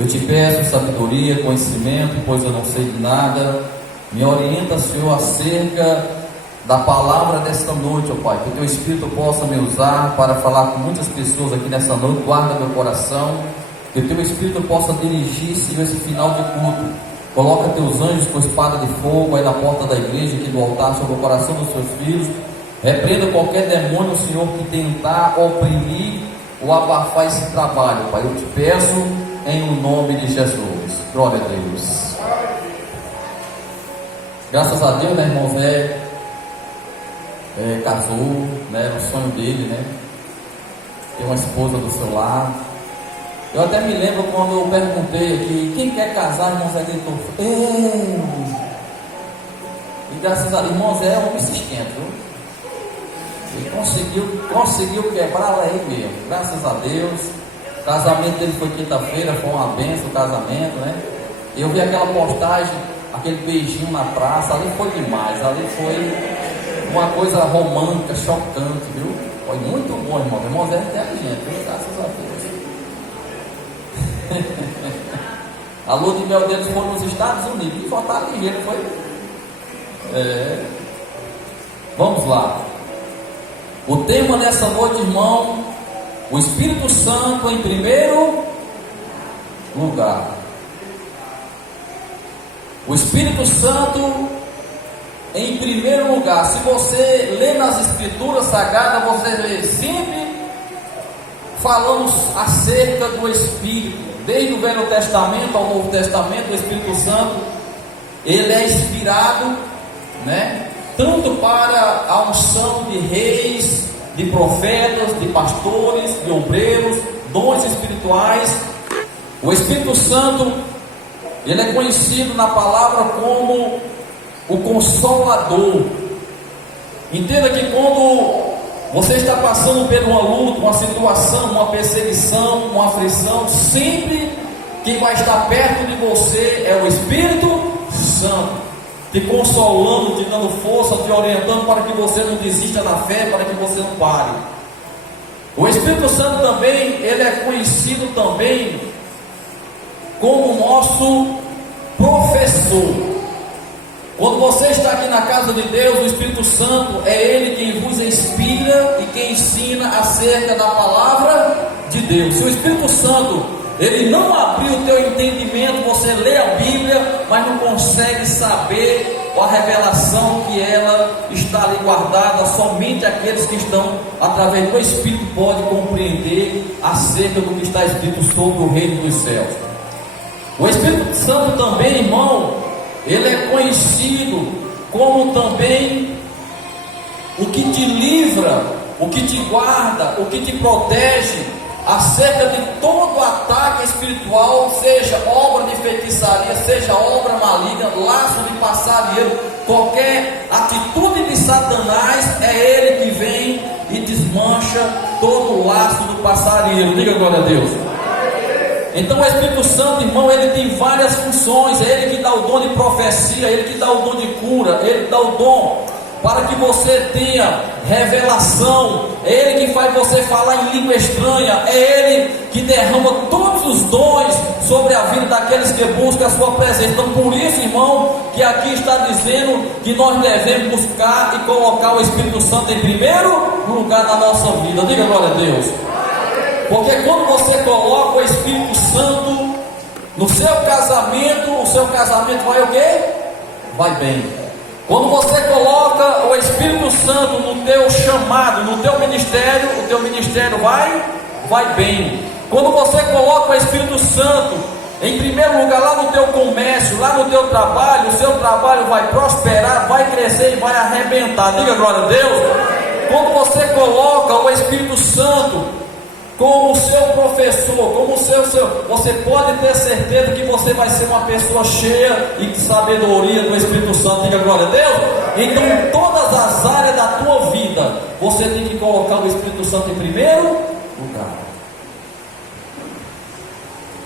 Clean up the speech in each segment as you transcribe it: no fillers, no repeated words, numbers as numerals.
Eu te peço sabedoria, conhecimento, pois eu não sei de nada. Me orienta, Senhor, acerca da palavra desta noite, ó Pai, que o Teu Espírito possa me usar para falar com muitas pessoas aqui nessa noite. Guarda meu coração, que o Teu Espírito possa dirigir, Senhor, esse final de culto. Coloca Teus anjos com espada de fogo aí na porta da igreja, aqui do altar, sobre o coração dos Teus filhos. Repreenda qualquer demônio, Senhor, que tentar oprimir ou abafar esse trabalho, Pai. Eu te peço em o nome de Jesus. Glória a Deus. Graças a Deus, né, irmão Zé casou, né, era o sonho dele, né, ter uma esposa do seu lado. Eu até me lembro quando eu perguntei aqui, quem quer casar, irmão Zé gritou, eu. E graças a Deus, irmão Zé é um homem insistente, viu? Ele conseguiu quebrar aí mesmo, graças a Deus. O casamento dele foi quinta-feira, foi uma benção o casamento, né? Eu vi aquela postagem, aquele beijinho na praça, ali foi demais, ali foi uma coisa romântica, chocante, viu? Foi muito bom, irmão. Irmão Zé é inteligente, viu? Graças a Deus. A lua de mel deles foi nos Estados Unidos, e Fortaleza, não foi? Vamos lá. O tema dessa noite, irmão, o Espírito Santo em primeiro lugar. O Espírito Santo em primeiro lugar. Se você lê nas Escrituras Sagradas, você vê sempre falando acerca do Espírito. Desde o Velho Testamento ao Novo Testamento, o Espírito Santo, ele é inspirado, né? Tanto para a unção de reis, de profetas, de pastores, de obreiros, dons espirituais. O Espírito Santo, ele é conhecido na palavra como o Consolador. Entenda que quando você está passando por uma luta, uma situação, uma perseguição, uma aflição, sempre quem vai estar perto de você é o Espírito Santo, te consolando, te dando força, te orientando para que você não desista da fé, para que você não pare. O Espírito Santo também, ele é conhecido também como nosso professor. Quando você está aqui na casa de Deus, o Espírito Santo é Ele quem vos inspira e quem ensina acerca da palavra de Deus. Se o Espírito Santo, ele não abrir o teu entendimento, você lê a Bíblia, mas não consegue saber a revelação que ela está ali guardada. Somente aqueles que estão através do Espírito podem compreender acerca do que está escrito sobre o reino dos céus. O Espírito Santo também, irmão, ele é conhecido como também o que te livra, o que te guarda, o que te protege acerca de todo ataque espiritual, seja obra de feitiçaria, seja obra maligna, laço de passarinheiro, qualquer atitude de Satanás, é ele que vem e desmancha todo o laço do passarinheiro. Diga glória a Deus. Então o Espírito Santo, irmão, ele tem várias funções. É ele que dá o dom de profecia, é ele que dá o dom de cura, ele que dá o dom para que você tenha revelação, é ele que faz você falar em língua estranha, é ele que derrama todos os dons sobre a vida daqueles que buscam a sua presença. Então por isso, irmão, que aqui está dizendo que nós devemos buscar e colocar o Espírito Santo em primeiro lugar na nossa vida. Diga glória a Deus. Porque quando você coloca o Espírito Santo no seu casamento, o seu casamento vai o quê? Vai bem. Quando você coloca o Espírito Santo no teu chamado, no teu ministério, o teu ministério vai bem. Quando você coloca o Espírito Santo em primeiro lugar lá no teu comércio, lá no teu trabalho, o seu trabalho vai prosperar, vai crescer e vai arrebentar. Diga glória a Deus. Quando você coloca o Espírito Santo como seu professor, como você pode ter certeza que você vai ser uma pessoa cheia e de sabedoria do Espírito Santo. Diga glória a Deus. Então em todas as áreas da tua vida, você tem que colocar o Espírito Santo em primeiro lugar.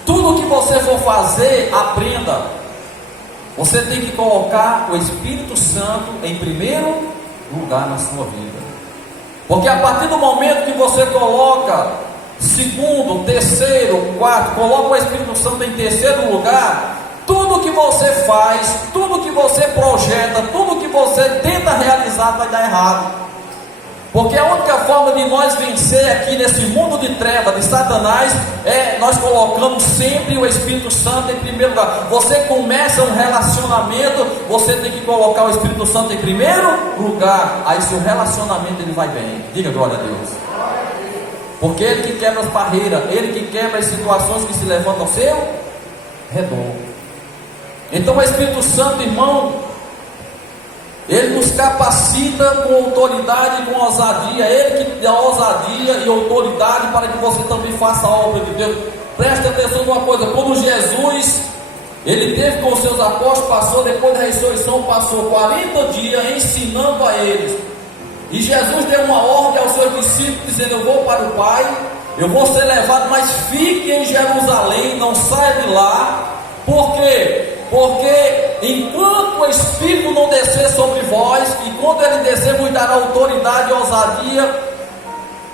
Tudo que você for fazer, aprenda. Você tem que colocar o Espírito Santo em primeiro lugar na sua vida. Porque a partir do momento que você coloca segundo, terceiro, quarto, coloca o Espírito Santo em terceiro lugar, tudo que você faz, tudo que você projeta, tudo que você tenta realizar vai dar errado. Porque a única forma de nós vencer aqui nesse mundo de trevas, de Satanás, é nós colocando sempre o Espírito Santo em primeiro lugar. Você começa um relacionamento, você tem que colocar o Espírito Santo em primeiro lugar. Aí seu relacionamento ele vai bem. Diga glória a Deus. Porque ele que quebra as barreiras, ele que quebra as situações que se levantam ao seu redor. Então o Espírito Santo, irmão, ele nos capacita com autoridade e com ousadia. Ele que dá ousadia e autoridade para que você também faça a obra de Deus. Preste atenção numa coisa: quando Jesus ele teve com os seus apóstolos, passou depois da ressurreição, passou 40 dias ensinando a eles. E Jesus deu uma ordem aos seus discípulos, dizendo: eu vou para o Pai, eu vou ser levado, mas fique em Jerusalém, não saia de lá. Por quê? Porque enquanto o Espírito não descer sobre vós, e quando ele descer, vos dará autoridade e ousadia,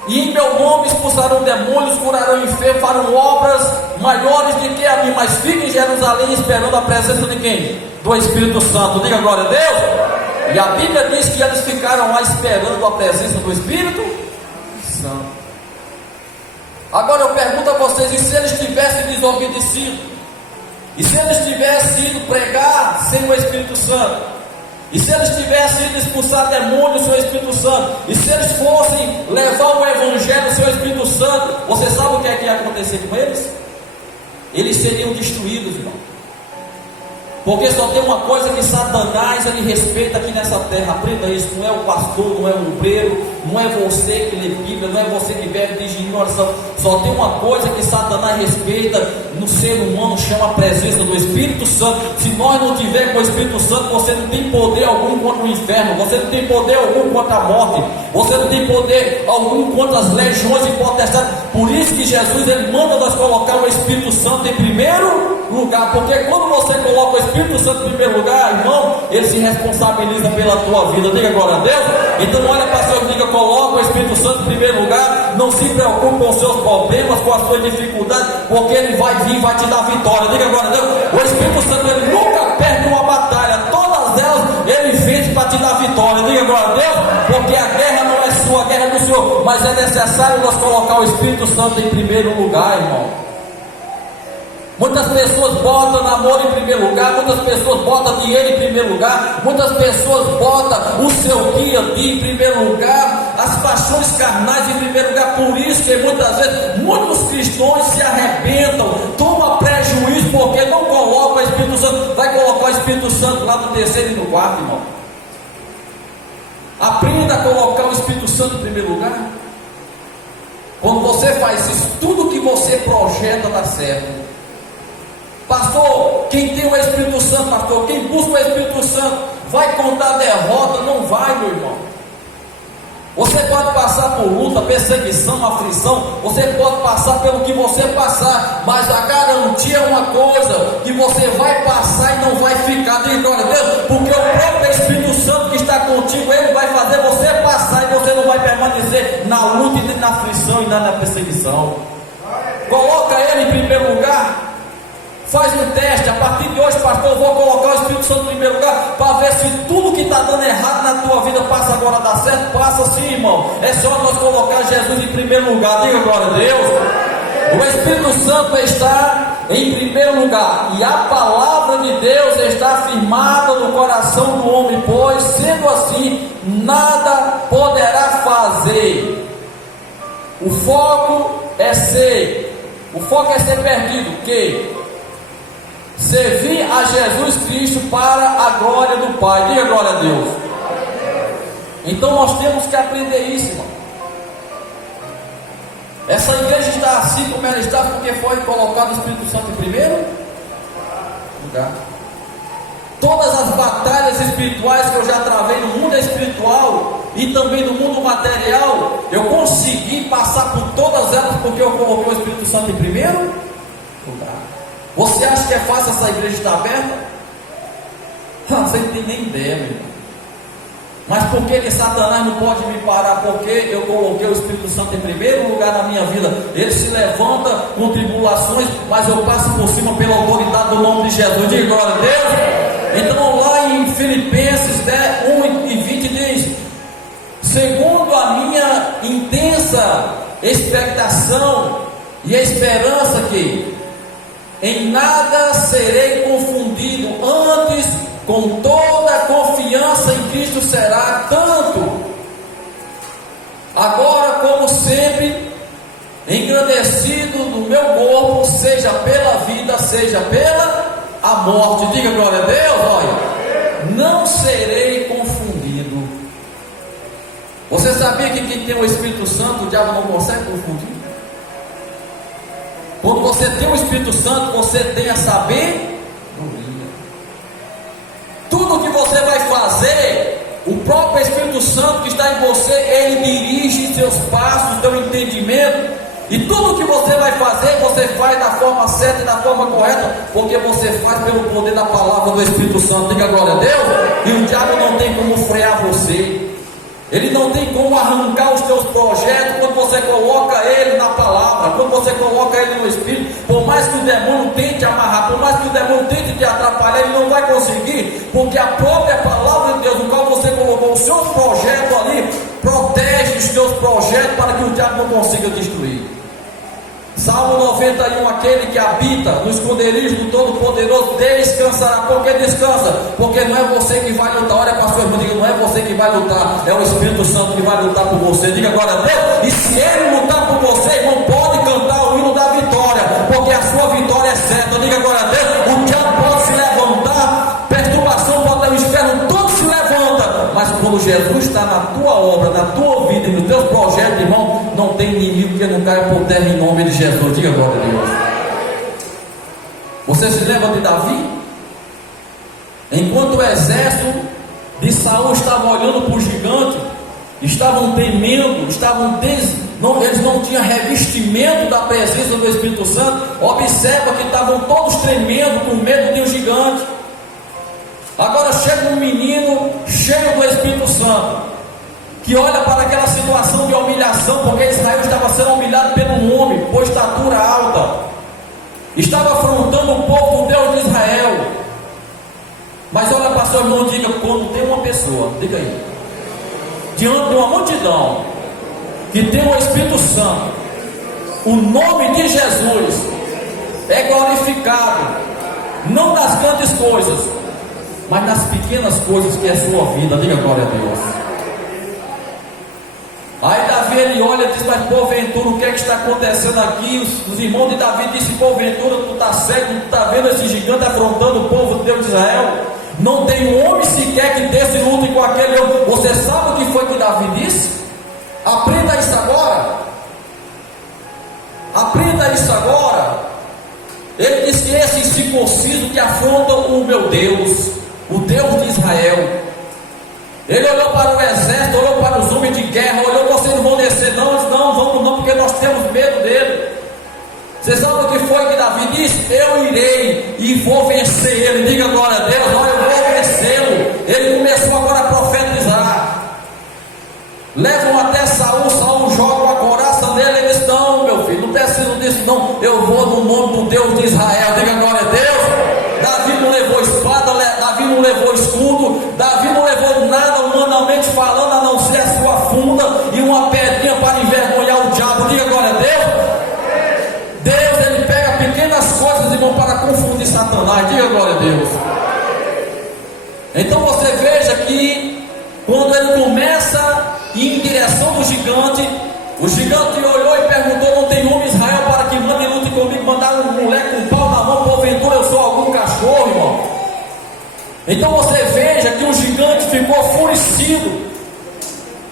e em meu nome expulsarão demônios, curarão enfermos, farão obras maiores do que a mim. Mas fiquem em Jerusalém esperando a presença de quem? Do Espírito Santo. Diga glória a Deus. E a Bíblia diz que eles ficaram lá esperando a presença do Espírito Santo. Agora eu pergunto a vocês: e se eles tivessem desobedecido? E se eles tivessem ido pregar sem o Espírito Santo? E se eles tivessem ido expulsar demônios sem o Espírito Santo? E se eles fossem levar o Evangelho sem o Espírito Santo? Você sabe o que é que ia acontecer com eles? Eles seriam destruídos, irmão. Porque só tem uma coisa que Satanás ele respeita aqui nessa terra. Aprenda isso: não é o pastor, não é o obreiro, não é você que lê Bíblia, não é você que bebe de oração. Só tem uma coisa que Satanás respeita no ser humano, chama a presença do Espírito Santo. Se nós não tivermos o Espírito Santo, você não tem poder algum contra o inferno, você não tem poder algum contra a morte, você não tem poder algum contra as legiões e potestades. Por isso que Jesus ele manda nós colocar o Espírito Santo em primeiro lugar. Porque quando você coloca o Espírito Santo em primeiro lugar, irmão, ele se responsabiliza pela tua vida. Diga glória a Deus. Então olha para o Senhor e diga: coloca o Espírito Santo em primeiro lugar. Não se preocupe com os seus problemas, com as suas dificuldades, porque ele vai vir e vai te dar vitória. Diga glória a Deus. O Espírito Santo ele nunca perde uma batalha, todas elas ele vence para te dar vitória. Diga glória a Deus. Porque a guerra não é sua, a guerra é do Senhor. Mas é necessário nós colocar o Espírito Santo em primeiro lugar, irmão. Muitas pessoas botam namoro em primeiro lugar, muitas pessoas botam dinheiro em primeiro lugar, muitas pessoas botam o seu dia a dia em primeiro lugar, as paixões carnais em primeiro lugar. Por isso que muitas vezes muitos cristãos se arrebentam, tomam prejuízo porque não colocam o Espírito Santo. Vai colocar o Espírito Santo lá no terceiro e no quarto, irmão. Aprenda a colocar o Espírito Santo em primeiro lugar. Quando você faz isso, tudo que você projeta dá certo. Pastor, quem tem o Espírito Santo, pastor, quem busca o Espírito Santo, vai contar derrota? Não vai, meu irmão. Você pode passar por luta, perseguição, aflição, você pode passar pelo que você passar, mas a garantia é uma coisa: que você vai passar e não vai ficar. Diga glória a Deus, porque o próprio Espírito Santo que está contigo, ele vai fazer você passar e você não vai permanecer na luta e nem na aflição e nem na perseguição. Coloca ele em primeiro lugar. Faz um teste, a partir de hoje, pastor, eu vou colocar o Espírito Santo em primeiro lugar, para ver se tudo que está dando errado na tua vida passa agora a dar certo. Passa sim, irmão. É só nós colocar Jesus em primeiro lugar. Diga glória a Deus. O Espírito Santo está em primeiro lugar, e a palavra de Deus está afirmada no coração do homem, pois sendo assim, nada poderá fazer. O foco é ser perdido, que servir a Jesus Cristo para a glória do Pai. Diga glória a Deus. Então nós temos que aprender isso, irmão. Essa igreja está assim como ela está porque foi colocado o Espírito Santo em primeiro lugar. Todas as batalhas espirituais que eu já travei no mundo espiritual e também no mundo material, eu consegui passar por todas elas porque eu coloquei o Espírito Santo em primeiro lugar. Você acha que é fácil essa igreja estar aberta? Você não tem nem ideia, meu irmão. Mas por que Satanás não pode me parar? Porque eu coloquei o Espírito Santo em primeiro lugar na minha vida. Ele se levanta com tribulações, mas eu passo por cima pela autoridade do nome de Jesus. Diga glória a Deus. Então lá em Filipenses 1:20 diz: segundo a minha intensa expectação e esperança que em nada serei confundido, antes com toda a confiança em Cristo será tanto agora como sempre engrandecido no meu corpo, seja pela vida, seja pela a morte. Diga glória a Deus. Olha, não serei confundido. Você sabia que quem tem o Espírito Santo, o diabo não consegue confundir? Quando você tem o Espírito Santo, você tem a sabedoria. Tudo que você vai fazer, o próprio Espírito Santo que está em você, ele dirige seus passos, seu entendimento. E tudo que você vai fazer, você faz da forma certa e da forma correta, porque você faz pelo poder da palavra do Espírito Santo. Diga glória a Deus. E o diabo não tem como frear você. Ele não tem como arrancar os teus projetos quando você coloca ele na palavra, quando você coloca ele no Espírito. Por mais que o demônio tente amarrar, por mais que o demônio tente te atrapalhar, ele não vai conseguir, porque a própria palavra de Deus, no qual você colocou os seus projetos ali, protege os teus projetos para que o diabo não consiga destruir. Salmo 91, aquele que habita no esconderijo do Todo-Poderoso descansará. Por que descansa? Porque não é você que vai lutar. Olha para a sua irmã, diga, não é você que vai lutar, é o Espírito Santo que vai lutar por você. Diga glória a Deus. E se ele lutar por você, irmão, pode cantar o hino da vitória, porque a sua vitória é certa. Diga glória a Deus. O diabo pode se levantar, perturbação pode ter, o inferno todo se levanta, mas quando Jesus está na tua obra, na tua vida e nos teus projetos, irmão, não tem inimigo que não caia por terra em nome de Jesus. Diga glória a Deus. Você se lembra de Davi? Enquanto o exército de Saul estava olhando para o gigante, estavam temendo, eles não tinham revestimento da presença do Espírito Santo. Observa que estavam todos tremendo com medo de um gigante. Agora chega um menino cheio do Espírito Santo, que olha para aquela situação de humilhação, porque Israel estava sendo humilhado pelo homem, por estatura alta, estava afrontando o povo do Deus de Israel. Mas olha para seu irmão e diga, quando tem uma pessoa, diga aí, diante de uma multidão que tem o Espírito Santo, o nome de Jesus é glorificado, não nas grandes coisas, mas nas pequenas coisas que é a sua vida. Diga glória a Deus. Aí Davi, ele olha e diz, mas porventura, o que é que está acontecendo aqui? Os irmãos de Davi disseram, porventura, tu está cego, tu está vendo esse gigante afrontando o povo de Deus de Israel? Não tem um homem sequer que desse luta com aquele homem. Você sabe o que foi que Davi disse? Aprenda isso agora. Aprenda isso agora. Ele disse que esse incircunciso que afronta o meu Deus, o Deus de Israel. Ele olhou para o exército, olhou para os homens de guerra, olhou, vocês não vão descer, não, vamos não, porque nós temos medo dele. Você sabe o que foi que Davi disse? Eu irei e vou vencer ele. Diga glória a Deus. Olha, eu vou vencê-lo. Ele começou agora a profetizar. Levam até Saul, Saul joga a coraça dele. Ele diz, não, meu filho, não precisa disso não, eu vou no nome do Deus de Israel. Diga glória a Deus. Davi não levou espada, Davi não levou escudo, Davi não levou nada humanamente falando, a não ser a sua funda e uma pedrinha para envergonhar o diabo. Diga glória a Deus. Deus, ele pega pequenas coisas, irmão, para confundir Satanás. Diga glória a Deus. Então você veja que quando ele começa a ir em direção do gigante, o gigante olhou e perguntou, não tem homem Israel para que mande e lute comigo? Mandaram um moleque com um pau na mão, porventura eu sou algum cachorro, irmão? Então você veja que o gigante ficou enfurecido,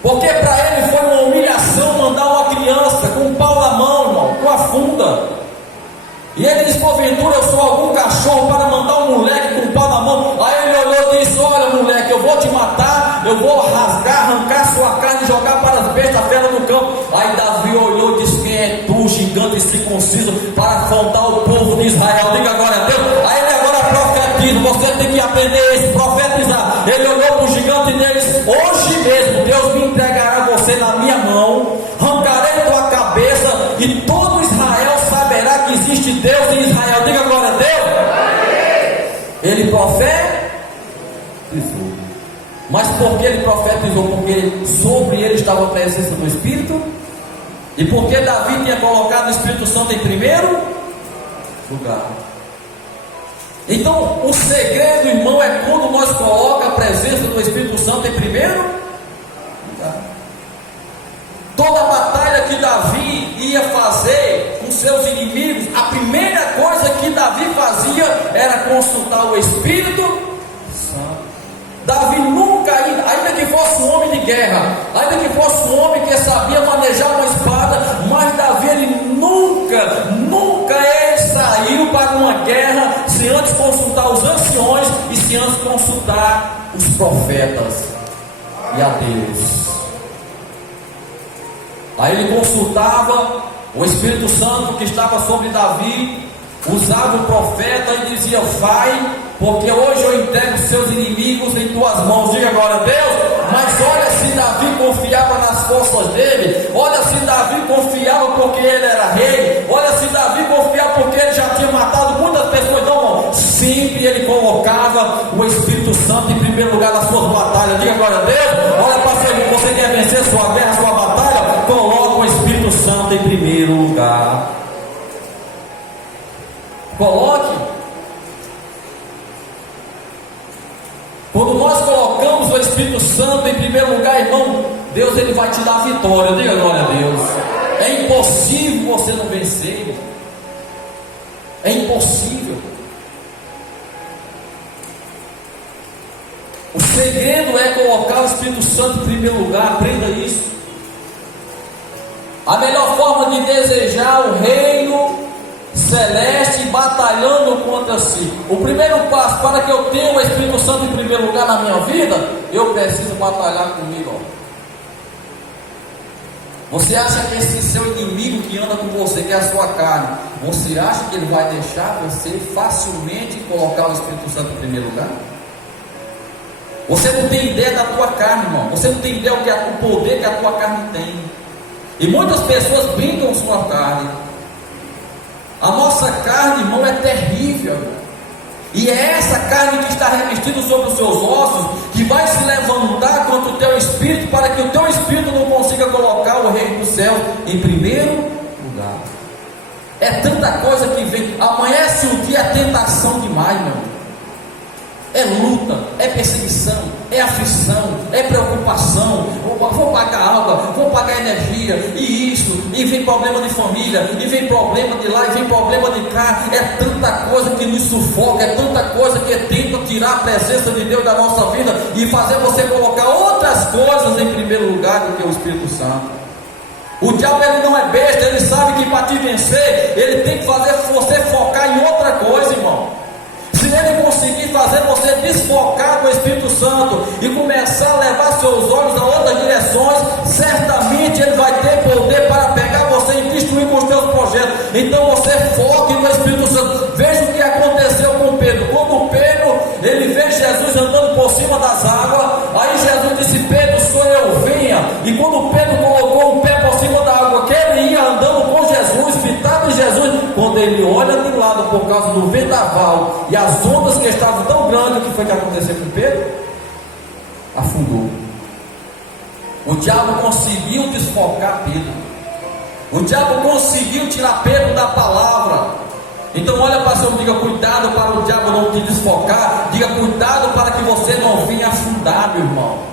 porque para ele foi uma humilhação mandar uma criança com um pau na mão, irmão, com a funda. E ele disse, porventura eu sou algum cachorro para mandar um moleque com um pau na mão? Aí ele olhou e disse, olha moleque, eu vou te matar, eu vou rasgar, arrancar sua carne e jogar para as bestas feras do campo. Aí Davi olhou e disse, quem é tu, gigante circunciso, para afrontar o povo de Israel? Diga glória a Deus. Aí ele agora profetiza, você tem que aprender isso, profetizar. Ele olhou para o gigante e disse, hoje Ele profetizou. Mas por que ele profetizou? Porque sobre ele estava a presença do Espírito. E porque Davi tinha colocado o Espírito Santo em primeiro lugar. Então, o segredo, irmão, é quando nós colocamos a presença do Espírito Santo em primeiro lugar. Toda a batalha que Davi ia fazer com seus inimigos, a primeira coisa que Davi fazia era consultar o Espírito Santo. Davi nunca, ainda que fosse um homem de guerra, ainda que fosse um homem que sabia manejar uma espada, mas Davi, ele nunca ele saiu para uma guerra sem antes consultar os anciões e sem antes consultar os profetas e a Deus. Aí ele consultava o Espírito Santo que estava sobre Davi, usava o profeta e dizia: vai, porque hoje eu entrego os seus inimigos em tuas mãos. Diga agora a Deus. Mas olha se Davi confiava nas forças dele, olha se Davi confiava porque ele era rei, olha se Davi confiava porque ele já tinha matado muitas pessoas. Não, sempre ele colocava o Espírito Santo em primeiro lugar nas suas batalhas. Diga agora a Deus. Olha para você quer vencer sua guerra, sua batalha, coloca o Espírito Santo em primeiro lugar. Coloque. Quando nós colocamos o Espírito Santo em primeiro lugar, irmão, Deus, ele vai te dar a vitória. Diga glória a Deus. É impossível você não vencer. É impossível. O segredo é colocar o Espírito Santo em primeiro lugar. Aprenda isso. A melhor forma de desejar o reino celeste batalhando contra si. O primeiro passo para que eu tenha o Espírito Santo em primeiro lugar na minha vida, eu preciso batalhar comigo. Você acha que esse seu inimigo que anda com você, que é a sua carne, você acha que ele vai deixar você facilmente colocar o Espírito Santo em primeiro lugar? Você não tem ideia da tua carne, irmão. Você não tem ideia do poder que a tua carne tem. E muitas pessoas brincam com sua carne. A nossa carne, irmão, é terrível. E é essa carne que está revestida sobre os seus ossos que vai se levantar contra o teu espírito, para que o teu espírito não consiga colocar o reino do céu em primeiro lugar. É tanta coisa que vem. Amanhece o dia, é tentação demais, meu. É luta, é perseguição, é aflição, é preocupação. Vou pagar água, vou pagar energia, e isso, e vem problema de família, e vem problema de lá, e vem problema de cá. É tanta coisa que nos sufoca, é tanta coisa que tenta tirar a presença de Deus da nossa vida e fazer você colocar outras coisas em primeiro lugar do que o Espírito Santo. O diabo, ele não é besta, ele sabe que para te vencer, ele tem que fazer você focar em outra coisa, irmão. Se ele conseguir fazer você desfocar do Espírito Santo e começar a levar seus olhos a outras direções, certamente ele vai ter poder para pegar você e destruir com os seus projetos. Então você foque no Espírito Santo. Veja o que aconteceu com Pedro. Quando Pedro, ele vê Jesus andando por cima das águas, aí Jesus disse: Pedro, sou eu, venha. E quando Pedro colocou o pé por cima da água, que ele ia andando com Jesus, fitado em Jesus, quando ele olha de lado por causa do vendaval e as ondas que estavam tão grandes, o que foi que aconteceu com Pedro? Afundou. O diabo conseguiu desfocar Pedro. O diabo conseguiu tirar Pedro da palavra. Então olha para o seu, diga: cuidado para o diabo não te desfocar. Diga: cuidado para que você não venha afundar, meu irmão.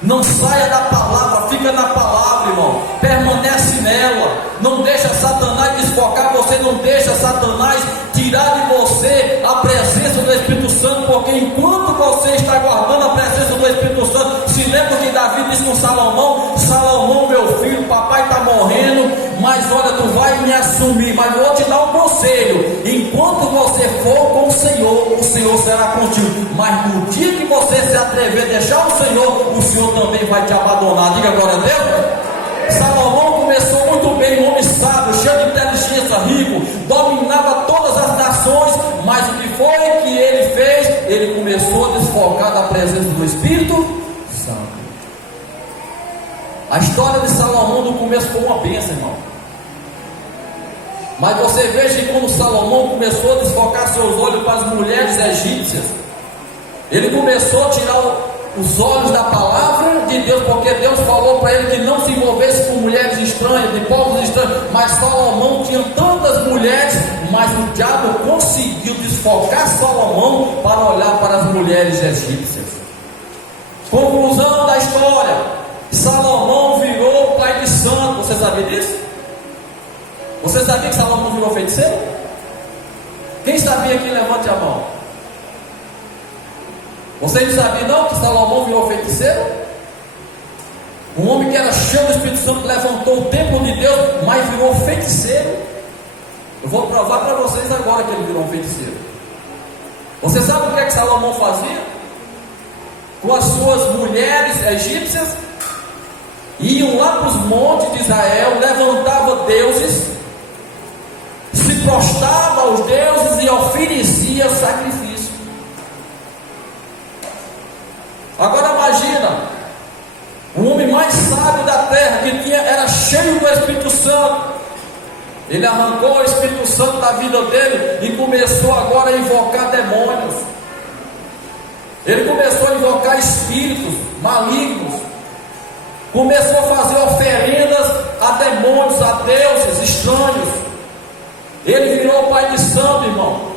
Não saia da palavra, fica na palavra, irmão. Permanece nela. Não deixa Satanás desfocar você, não deixa Satanás tirar de você a presença do Espírito Santo, porque enquanto você está guardando a presença do Espírito Santo, se lembra que Davi disse com Salomão: Salomão, meu filho, papai está morrendo, mas olha, tu vai me assumir, mas vou te dar um conselho: enquanto você for com o Senhor será contigo, mas no dia que você se atrever a deixar o Senhor também vai te abandonar. Diga agora a Deus. Salomão começou muito bem, um homem sábio, cheio de inteligência, rico, dominava todas as nações, mas o que foi que ele fez? Ele começou a desfocar da presença do Espírito Santo. A história de Salomão no começo foi uma bênção, irmão. Mas você veja que quando Salomão começou a desfocar seus olhos para as mulheres egípcias. Ele começou a tirar os olhos da palavra de Deus, porque Deus falou para ele que não se envolvesse com mulheres estranhas, de povos estranhos. Mas Salomão tinha tantas mulheres, mas o diabo conseguiu desfocar Salomão para olhar para as mulheres egípcias. Conclusão da história: Salomão virou pai de santo. Você sabia disso? Você sabia que Salomão virou feiticeiro? Quem sabia aqui, levante a mão. Você não sabia não que Salomão virou feiticeiro? Um homem que era cheio do Espírito Santo levantou o templo de Deus, mas virou feiticeiro. Eu vou provar para vocês agora que ele virou um feiticeiro. Você sabe o que é que Salomão fazia? Com as suas mulheres egípcias, iam lá para os montes de Israel, levantava deuses, se prostrava aos deuses e oferecia sacrifício. Agora imagina, o homem mais sábio da terra, que era cheio do Espírito Santo, ele arrancou o Espírito Santo da vida dele e começou agora a invocar demônios. Ele começou a invocar espíritos malignos, começou a fazer oferendas a demônios, a deuses estranhos. Ele virou pai de santo, irmão.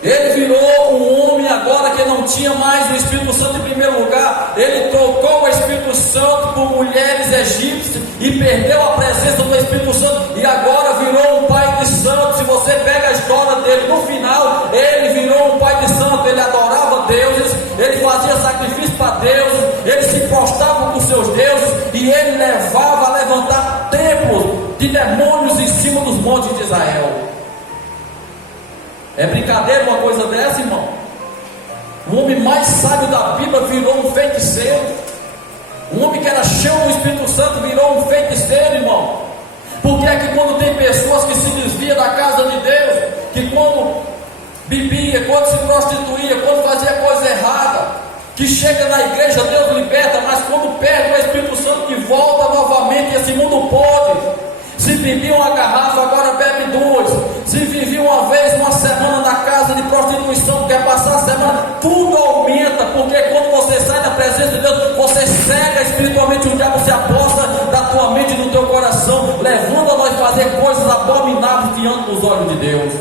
Ele virou um homem agora que não tinha mais o Espírito Santo em primeiro lugar. Ele trocou o Espírito Santo por mulheres egípcias e perdeu a presença do Espírito Santo, e agora virou um pai de santo. Se você pega a história dele, no final ele virou um pai de santo. Ele adorava deuses, ele fazia sacrifício para Deus, ele se prostrava com seus deuses, e ele levava a levantar templos de demônios em cima dos montes de Israel. É brincadeira uma coisa dessa, irmão? O homem mais sábio da Bíblia virou um feiticeiro. Um homem que era cheio do Espírito Santo virou um feiticeiro, irmão. Porque é que quando tem pessoas que se desviam da casa de Deus, que quando bebia, quando se prostituía, quando fazia coisa errada, que chega na igreja, Deus liberta, mas quando perde o Espírito Santo, que volta novamente, esse mundo pode. Se bebia uma garrafa, agora bebe duas. Se vivia uma vez, uma semana na casa de prostituição, quer passar a semana, tudo aumenta. Porque quando você sai da presença de Deus, você cega espiritualmente, o diabo se aposta da tua mente e do teu coração, levando a nós fazer coisas abomináveis diante dos olhos de Deus.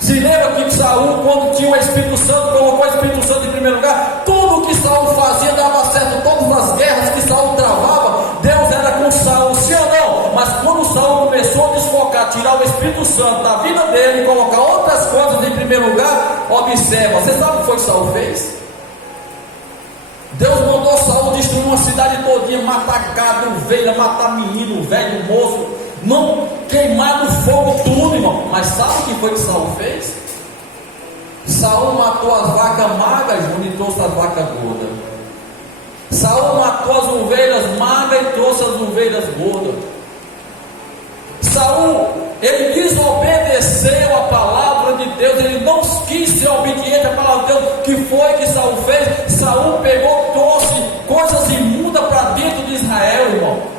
Se lembra que Saul, quando tinha o Espírito Santo, colocou o Espírito Santo em primeiro lugar, tudo que Saul fazia dava certo, todas as guerras que Saul travava, Deus era com Saul, sim ou não? Mas quando Saul começou a desfocar, tirar o Espírito Santo da vida dele e colocar outras coisas em primeiro lugar, observa, você sabe o que foi que Saul fez? Deus mandou Saul destruir uma cidade todinha, matar cabra, ovelha, matar menino, velho, moço, não queimar no fogo tudo, irmão. Mas sabe o que foi que Saul fez? Saul matou as vacas magras e trouxe as vacas gordas. Saul matou as ovelhas magras e trouxe as ovelhas gordas. Saul, ele desobedeceu a palavra de Deus, ele não quis ser obediente à palavra de Deus. O que foi que Saul fez? Saul pegou, trouxe coisas imundas para dentro de Israel, irmão.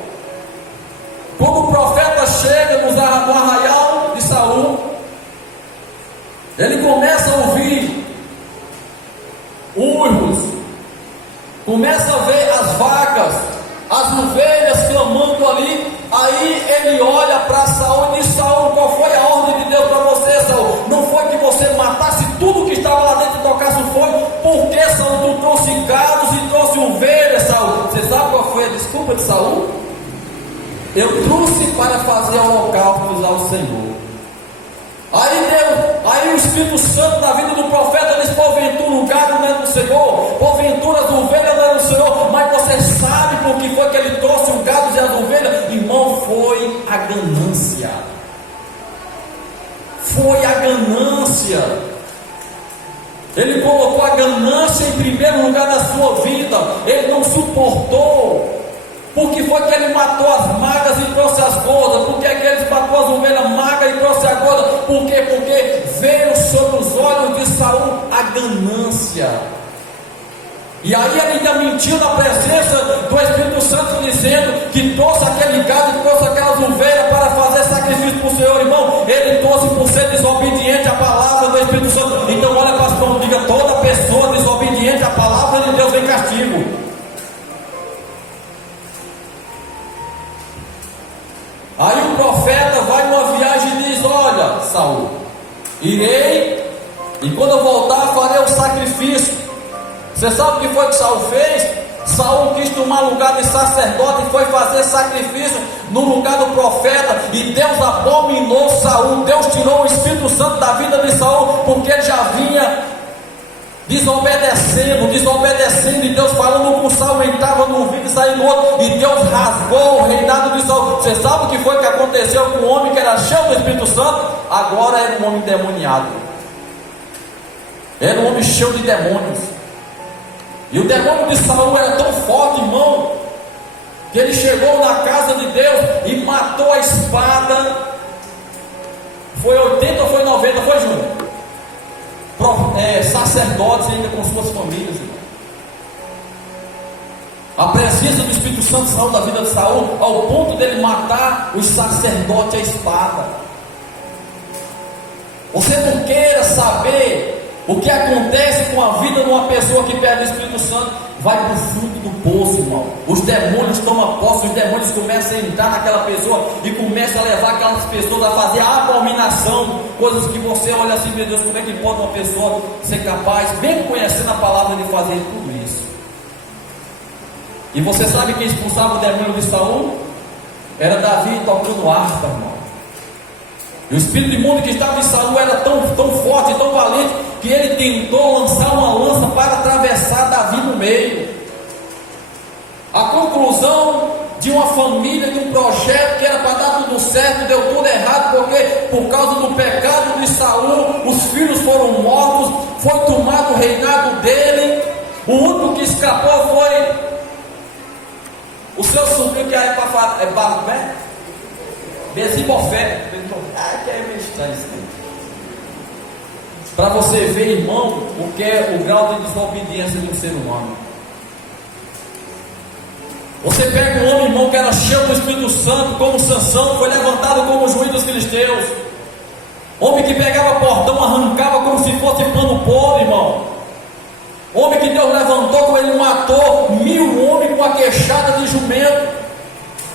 Quando o profeta chega no arraial de Saul, ele começa a ouvir urros, começa a ver as vacas, as ovelhas clamando ali. Aí ele olha para Saul e diz: Saul, qual foi a ordem de Deus para você, Saul? Não foi que você matasse tudo que estava lá dentro e tocasse o fogo? Por que, Saul, tu trouxe gados e trouxe ovelhas, Saul? Você sabe qual foi a desculpa de Saul? Eu trouxe para fazer holocaustos ao Senhor. Aí o Espírito Santo na vida do profeta diz: porventura o gado não é do Senhor, porventura as ovelhas não é do Senhor. Mas você sabe por que foi que ele trouxe o gado e as ovelhas? Irmão, foi a ganância. Foi a ganância. Ele colocou a ganância em primeiro lugar na sua vida. Ele não suportou. Por que foi que ele matou as magras e trouxe as gordas? Por que ele matou as ovelhas magras e trouxe as gordas? Por quê? Porque veio sobre os olhos de Saul a ganância. E aí ele ainda mentiu na presença do Espírito Santo, dizendo que trouxe aquele gado e trouxe aquelas ovelhas para fazer sacrifício para o Senhor. Irmão, ele trouxe por ser desobediente Saul: irei, e quando eu voltar farei o sacrifício. Você sabe o que foi que Saul fez? Saul quis tomar lugar de sacerdote e foi fazer sacrifício no lugar do profeta, e Deus abominou Saul. Deus tirou o Espírito Santo da vida de Saul, porque ele já vinha desobedecendo, e Deus falando com Saul, entrava num vídeo e saía no outro, e Deus rasgou o reinado de Saul. Você sabe o que foi que aconteceu com o homem que era cheio do Espírito Santo? Agora era um homem endemoniado, era um homem cheio de demônios. E o demônio de Saul era tão forte, irmão, que ele chegou na casa de Deus e matou a espada. Foi 80 ou foi 90? Foi, Júnior? Sacerdotes ainda com suas famílias, irmão. A presença do Espírito Santo saiu da vida de Saul ao ponto dele matar os sacerdotes à espada. Você não queira saber o que acontece com a vida de uma pessoa que perde o Espírito Santo. Vai para o fundo do poço, irmão. Os demônios tomam posse, os demônios começam a entrar naquela pessoa e começam a levar aquelas pessoas a fazer abominação, coisas que você olha assim: meu Deus, como é que pode uma pessoa ser capaz, bem conhecendo a palavra, de fazer tudo isso? E você sabe quem expulsava o demônio de Saul? Era Davi tocando harpa, irmão. E o espírito imundo que estava em Saul era tão forte, tão valente, que ele tentou lançar uma lança para atravessar Davi no meio. A conclusão de uma família, de um projeto que era para dar tudo certo, deu tudo errado, porque por causa do pecado de Saul, os filhos foram mortos, foi tomado o reinado dele. O único que escapou foi o seu sobrinho, que é Bafé, Mesibofé. Que é meio estranho isso aí. Para você ver, irmão, o que é o grau de desobediência de um ser humano. Você pega um homem, irmão, que era cheio do Espírito Santo, como Sansão, foi levantado como juiz dos filisteus. Homem que pegava portão, arrancava como se fosse pano podre, irmão. Homem que Deus levantou, como ele matou 1000 homens com a queixada de jumento.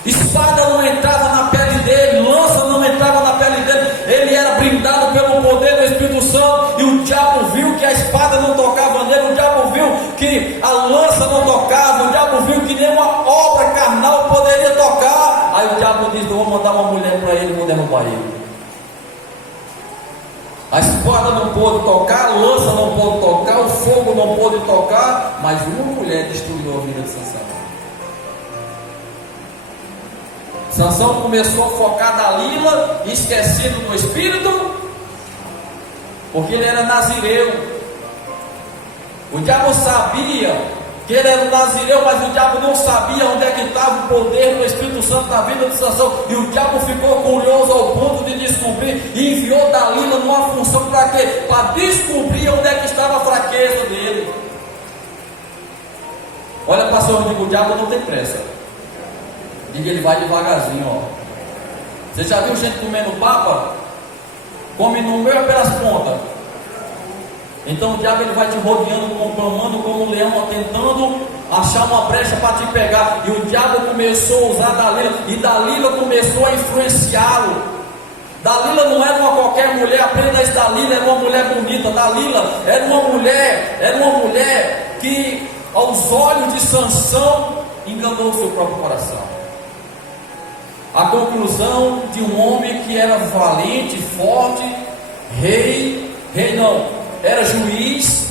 Espada não entrava na pele dele, lança não entrava na pele dele. Ele era brindado pelo poder do Espírito Santo. E o diabo viu que a espada não tocava nele, o diabo viu que a lança não tocava, o diabo viu que nenhuma obra carnal poderia tocar. Aí o diabo diz: eu vou mandar uma mulher para ele, vou derrubar ele. A espada não pôde tocar, a lança não pôde tocar, o fogo não pôde tocar, mas uma mulher destruiu a vida de Sansão. Sansão começou a focar na Dalila, esquecido do Espírito, porque ele era nazireu. O diabo sabia que ele era um nazireu, mas o diabo não sabia onde é que estava o poder do Espírito Santo na vida de Sansão. E o diabo ficou curioso ao ponto de descobrir, e enviou Dalila numa função para quê? Para descobrir onde é que estava a fraqueza dele. Olha para o senhor e diga: o diabo não tem pressa. Diga: ele vai devagarzinho, ó. Você já viu gente comendo papa? Come no meio pelas pontas. Então o diabo ele vai te rodeando, clamando como um leão, tentando achar uma brecha para te pegar. E o diabo começou a usar Dalila, e Dalila começou a influenciá-lo. Dalila não era uma qualquer mulher, apenas Dalila era uma mulher bonita. Dalila era uma mulher que, aos olhos de Sansão, enganou o seu próprio coração. A conclusão de um homem que era valente, forte, era juiz,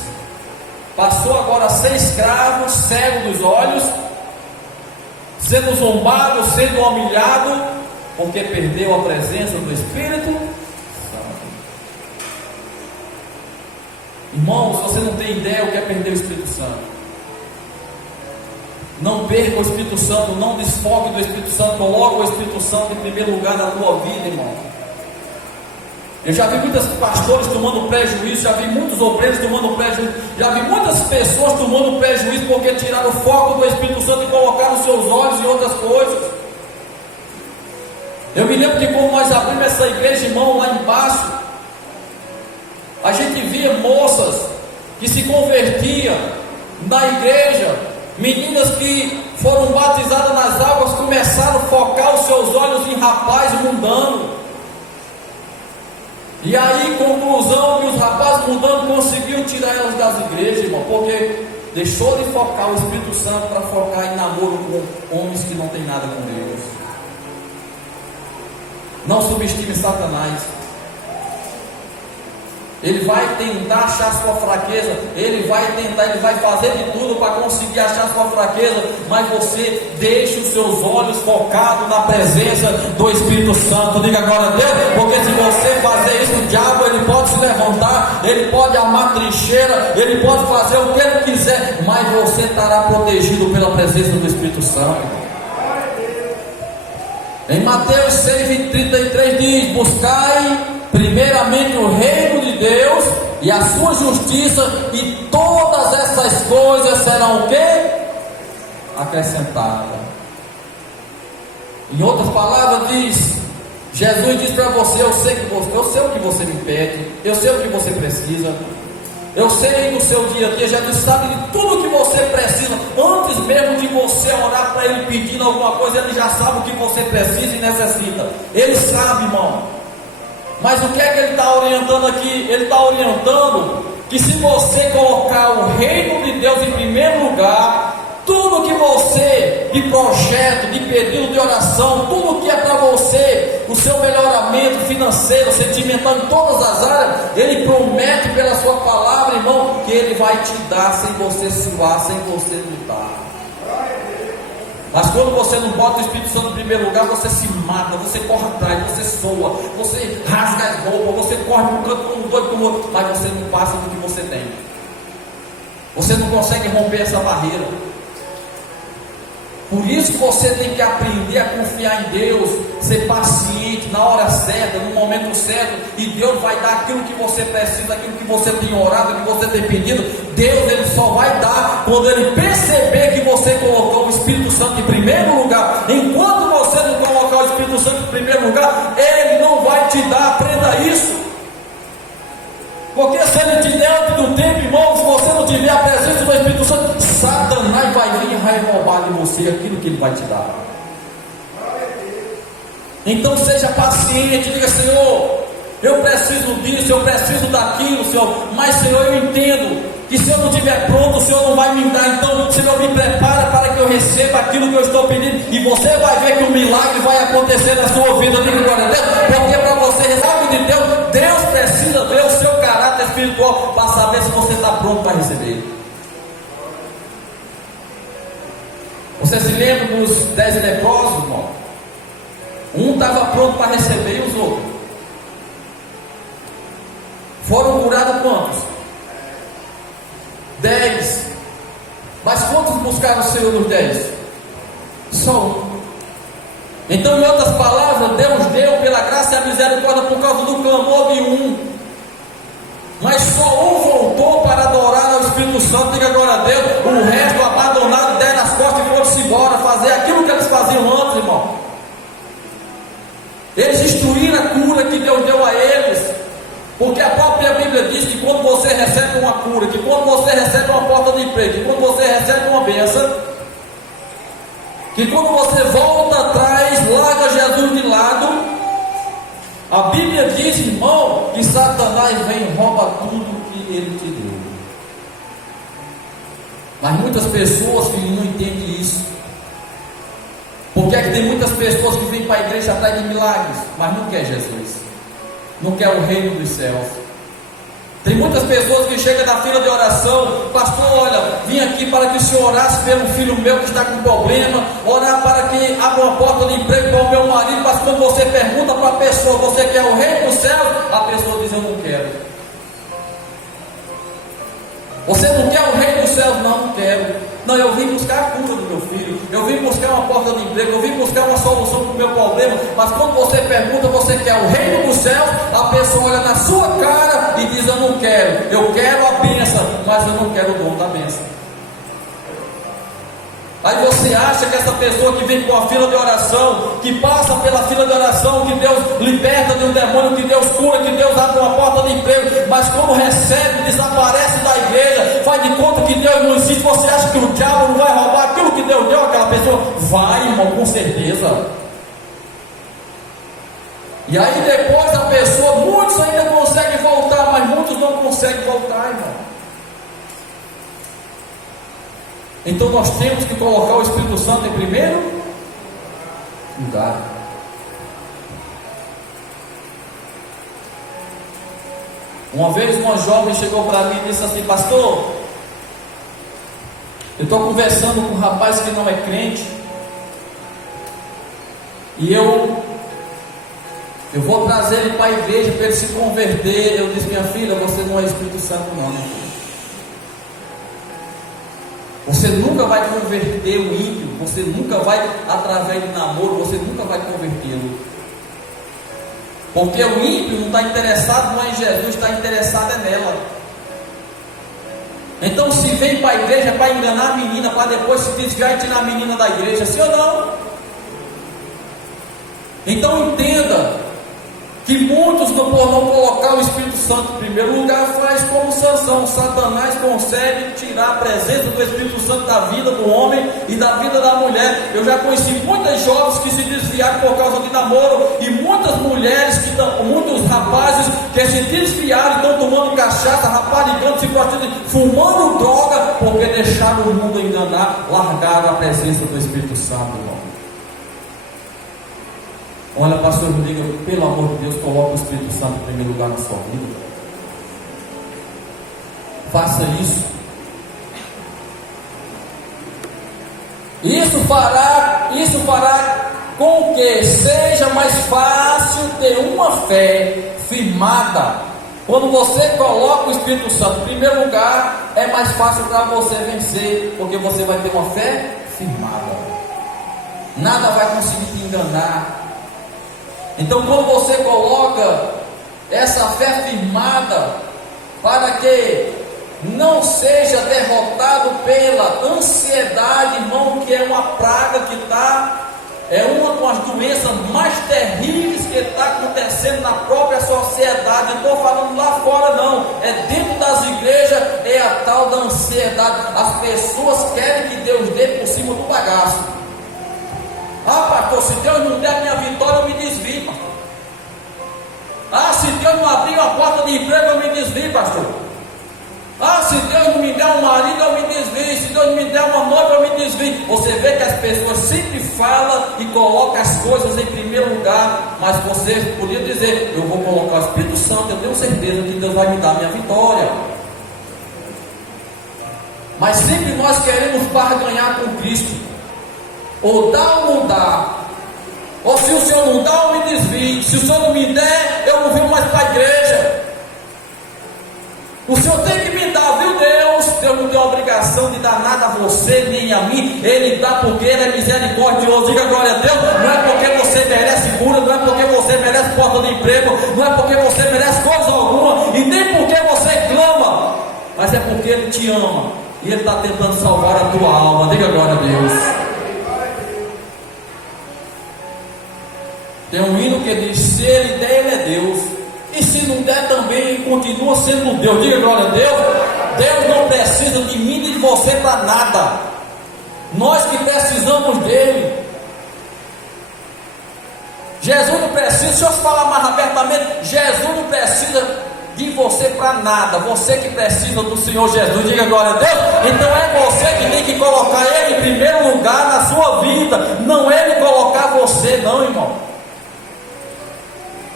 passou agora a ser escravo, cego dos olhos, sendo zombado, sendo humilhado, porque perdeu a presença do Espírito Santo. Irmãos, você não tem ideia o que é perder o Espírito Santo. Não perca o Espírito Santo, não desfoque do Espírito Santo, coloque o Espírito Santo em primeiro lugar na tua vida, irmão. Eu já vi muitos pastores tomando prejuízo, já vi muitos obreiros tomando prejuízo, já vi muitas pessoas tomando prejuízo porque tiraram o foco do Espírito Santo e colocaram seus olhos em outras coisas. Eu me lembro que quando nós abrimos essa igreja, irmão, lá embaixo, a gente via moças que se convertiam na igreja, meninas que foram batizadas nas águas, começaram a focar os seus olhos em rapaz mundano. E aí, conclusão, que os rapazes mudando conseguiram tirar elas das igrejas, irmão, porque deixou de focar o Espírito Santo para focar em namoro com homens que não tem nada com Deus. Não subestime Satanás. Ele vai tentar achar sua fraqueza, ele vai fazer de tudo para conseguir achar sua fraqueza, mas você deixe os seus olhos focados na presença do Espírito Santo. Diga agora a Deus, porque se você fazer isso, o diabo ele pode se levantar, ele pode armar trincheira, ele pode fazer o que ele quiser, mas você estará protegido pela presença do Espírito Santo. Em Mateus 6:33 diz: buscai primeiramente o reino de Deus e a sua justiça, e todas essas coisas serão o quê? Acrescentadas. Em outras palavras diz, Jesus diz para você: eu sei o que você me pede, eu sei o que você precisa, eu sei no seu dia a dia. Jesus sabe de tudo que você precisa, antes mesmo de você orar para Ele pedindo alguma coisa, Ele já sabe o que você precisa e necessita. Ele sabe, irmão. Mas o que é que Ele está orientando aqui? Ele está orientando que se você colocar o reino de Deus em primeiro lugar, tudo que você, de projeto, de pedido, de oração, tudo que é para você, o seu melhoramento financeiro, sentimental, em todas as áreas, Ele promete pela sua palavra, irmão, que Ele vai te dar sem você suar, sem você lutar. Mas quando você não bota o Espírito Santo em primeiro lugar, você se mata, você corre atrás, você soa, você rasga as roupas, você corre para um canto como doido como outro, mas você não passa do que você tem. Você não consegue romper essa barreira. Por isso você tem que aprender a confiar em Deus, ser paciente na hora certa, no momento certo, e Deus vai dar aquilo que você precisa, aquilo que você tem orado, que você tem pedido. Deus ele só vai dar quando Ele perceber que você colocou o Espírito Santo em primeiro lugar. Enquanto você não colocar o Espírito Santo em primeiro lugar, Ele não vai te dar. Aprenda isso. Porque se Ele te der antes do tempo, irmão, se você não tiver a presença do Espírito Santo, Satanás vai vir e vai roubar de você aquilo que Ele vai te dar. Então seja paciente, diga: Senhor, eu preciso disso, eu preciso daquilo, Senhor, mas Senhor, eu entendo que se eu não estiver pronto, o Senhor não vai me dar. Então, Senhor, me prepara para que eu receba aquilo que eu estou pedindo, e você vai ver que o milagre vai acontecer na sua vida. Diga glória a Deus, porque para você receber de Deus, Deus precisa ver o seu caráter espiritual para saber se você está pronto para receber. Você se lembra dos 10 leprosos, irmão? Um estava pronto para receber e os outros foram curados quantos? 10. Mas quantos buscaram o Senhor nos 10? Só um. Então, em outras palavras, Deus deu pela graça e a misericórdia por causa do clamor de um. Mas só um voltou para adorar ao Espírito Santo. Diga agora a Deus. O resto abandonado, deram as costas e foram-se embora fazer aquilo que eles faziam antes, irmão. Eles instruíram a cura que Deus deu a eles. Porque a própria Bíblia diz que quando você recebe uma cura, que quando você recebe uma porta de emprego, que quando você recebe uma bênção, que quando você volta atrás, larga Jesus de lado, a Bíblia diz, irmão, que Satanás vem e rouba tudo que Ele te deu. Mas muitas pessoas que não entendem isso. Porque é que tem muitas pessoas que vêm para a igreja atrás de milagres, mas não quer Jesus, não quer o reino dos céus. Tem muitas pessoas que chegam na fila de oração: pastor, olha, vim aqui para que o senhor orasse pelo filho meu que está com problema, orar para que abra uma porta de emprego para o meu marido. Mas quando você pergunta para a pessoa: você quer o reino dos céus? A pessoa diz: eu não quero. Você não quer o reino dos céus? Não, não quero. Não, eu vim buscar a cura do meu filho, eu vim buscar uma porta de emprego, eu vim buscar uma solução para o meu problema. Mas quando você pergunta: você quer o reino dos céus? A pessoa olha na sua cara e diz: eu não quero, eu quero a bênção, mas eu não quero o dom da bênção. Aí você acha que essa pessoa que vem com a fila de oração, que passa pela fila de oração, que Deus liberta de um demônio, que Deus cura, que Deus abre uma porta de emprego, mas quando recebe, desaparece da igreja, faz de conta que Deus não existe. Você acha que o diabo não vai roubar aquilo que Deus deu àquela pessoa? Vai, irmão, com certeza. E aí depois a pessoa, muitos ainda Então nós temos que colocar o Espírito Santo em primeiro lugar. Uma vez uma jovem chegou para mim e disse assim: pastor, eu estou conversando com um rapaz que não é crente, e eu vou trazer ele para a igreja para ele se converter. Eu disse: minha filha, você não é Espírito Santo não, minha filha. Você nunca vai converter o ímpio, você nunca vai, através de namoro, você nunca vai convertê-lo. Porque o ímpio não está interessado não é em Jesus, está interessado é nela. Então se vem para a igreja para enganar a menina, para depois se desviar e tirar a menina da igreja, sim ou não? Então entenda que muitos, por não colocar o Espírito Santo em primeiro lugar, faz como Sansão. Satanás consegue tirar a presença do Espírito Santo da vida do homem e da vida da mulher. Eu já conheci muitas jovens que se desviaram por causa de namoro, e muitas mulheres, muitos rapazes que se desviaram, estão tomando cachaça, raparigando, se prostituindo, fumando droga, porque deixaram o mundo enganar, largaram a presença do Espírito Santo, irmão. Olha, pastor Rodrigo, pelo amor de Deus, coloque o Espírito Santo em primeiro lugar na sua vida. Faça isso. Isso fará com que seja mais fácil ter uma fé firmada. Quando você coloca o Espírito Santo em primeiro lugar, é mais fácil para você vencer, porque você vai ter uma fé firmada. Nada vai conseguir te enganar. Então, quando você coloca essa fé firmada, para que não seja derrotado pela ansiedade, irmão, que é uma praga que é uma das doenças mais terríveis que está acontecendo na própria sociedade. Não estou falando lá fora não, é dentro das igrejas, é a tal da ansiedade. As pessoas querem que Deus dê por cima do bagaço. Ah, pastor, se Deus não der a minha vitória, eu me desvio, pastor. Ah, se Deus não abrir uma porta de emprego, eu me desvio, pastor. Ah, se Deus não me der um marido, eu me desvio. Se Deus não me der uma noiva, eu me desvio. Você vê que as pessoas sempre falam e colocam as coisas em primeiro lugar, mas você podia dizer: eu vou colocar o Espírito Santo, eu tenho certeza que Deus vai me dar a minha vitória. Mas sempre nós queremos barganhar com Cristo. Ou dá ou não dá. Ou se o Senhor não dá, eu me desvio. Se o Senhor não me der, eu não venho mais para a igreja. O Senhor tem que me dar, viu Deus? Deus não tem a obrigação de dar nada a você nem a mim. Ele dá porque Ele é misericordioso. Diga glória a Deus. Não é porque você merece cura, não é porque você merece porta de emprego, não é porque você merece coisa alguma, e nem porque você clama, mas é porque Ele te ama e Ele está tentando salvar a tua alma. Diga glória a Deus. Tem um hino que diz: se Ele der, Ele é Deus, e se não der também, Ele continua sendo Deus. Diga glória a Deus. Deus não precisa de mim e de você para nada. Nós que precisamos dEle. Jesus não precisa, deixa eu falar mais abertamente, Jesus não precisa de você para nada. Você que precisa do Senhor Jesus. Diga glória a Deus. Então é você que tem que colocar Ele em primeiro lugar na sua vida, não Ele colocar você não, irmão.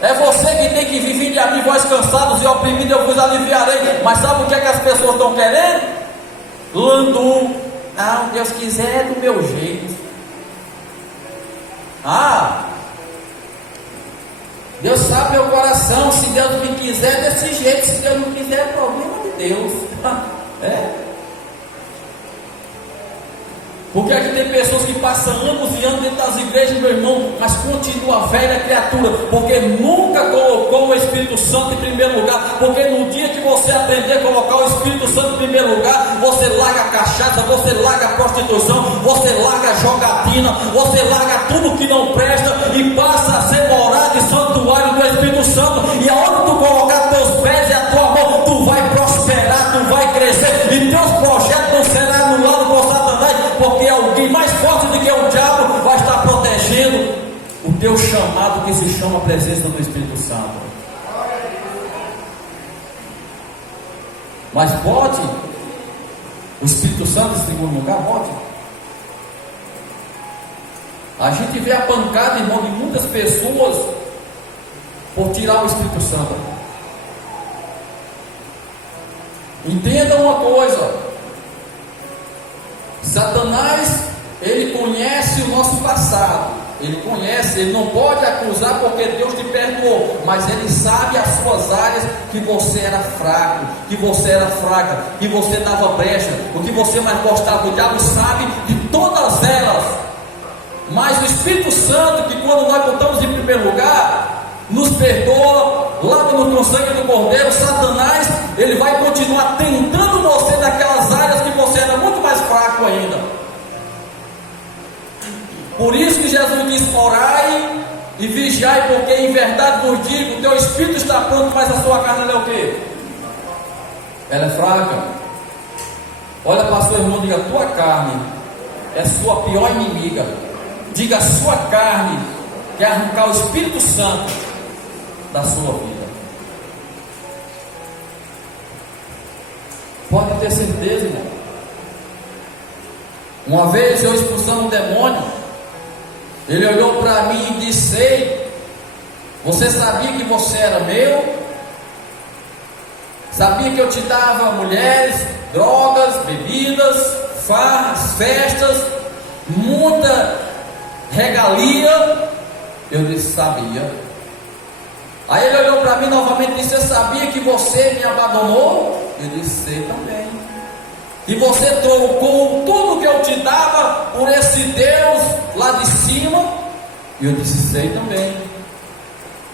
É você que tem que vir de a mim, vós cansados e oprimidos, eu vos aliviarei. Mas sabe o que é que as pessoas estão querendo? Landu. Não, Deus quiser é do meu jeito. Ah, Deus sabe meu coração. Se Deus me quiser é desse jeito, se Deus não quiser é problema de Deus. É. Porque aqui tem pessoas que passam anos e anos dentro das igrejas, meu irmão, mas continua velha criatura, porque nunca colocou o Espírito Santo em primeiro lugar. Porque no dia que você aprender a colocar o Espírito Santo em primeiro lugar, você larga a cachaça, você larga a prostituição, você larga a jogatina, você larga tudo que não presta e passa a ser morada e santuário do Espírito Santo. E aonde tu colocar teus pés e a tua mão, tu vai prosperar, tu vai crescer, e teus projetos não serão anulados por Satanás, porque alguém mais forte do que o diabo vai estar protegendo o teu chamado, que se chama a presença do Espírito Santo. Mas pode O Espírito Santo em segundo lugar, volte. A gente vê a pancada, irmão, de muitas pessoas por tirar o Espírito Santo. Entenda uma coisa: Satanás, ele conhece o nosso passado. Ele conhece, ele não pode acusar porque Deus te perdoou, mas ele sabe as suas áreas que você era fraco, que você era fraca, que você dava brecha, o que você mais gostava. O diabo sabe de todas elas. Mas o Espírito Santo, que quando nós botamos em primeiro lugar, nos perdoa, lava no sangue do Cordeiro. Satanás, ele vai continuar tentando você naquelas áreas que você era muito mais fraco ainda. Por isso que Jesus diz: orai e vigiai, porque em verdade vos digo, o teu espírito está pronto, mas a sua carne é o quê? Ela é fraca. Olha para seu irmão e diga: tua carne é sua pior inimiga. Diga: a sua carne quer arrancar o Espírito Santo da sua vida. Pode ter certeza, irmão. Uma vez eu expulsando um demônio, ele olhou para mim e disse: ei, você sabia que você era meu? Sabia que eu te dava mulheres, drogas, bebidas, farras, festas, muita regalia? Eu disse: sabia. Aí ele olhou para mim novamente e disse: você sabia que você me abandonou? Eu disse: sei também. E você trocou tudo que eu te dava por esse Deus lá de cima? E eu disse: sei também.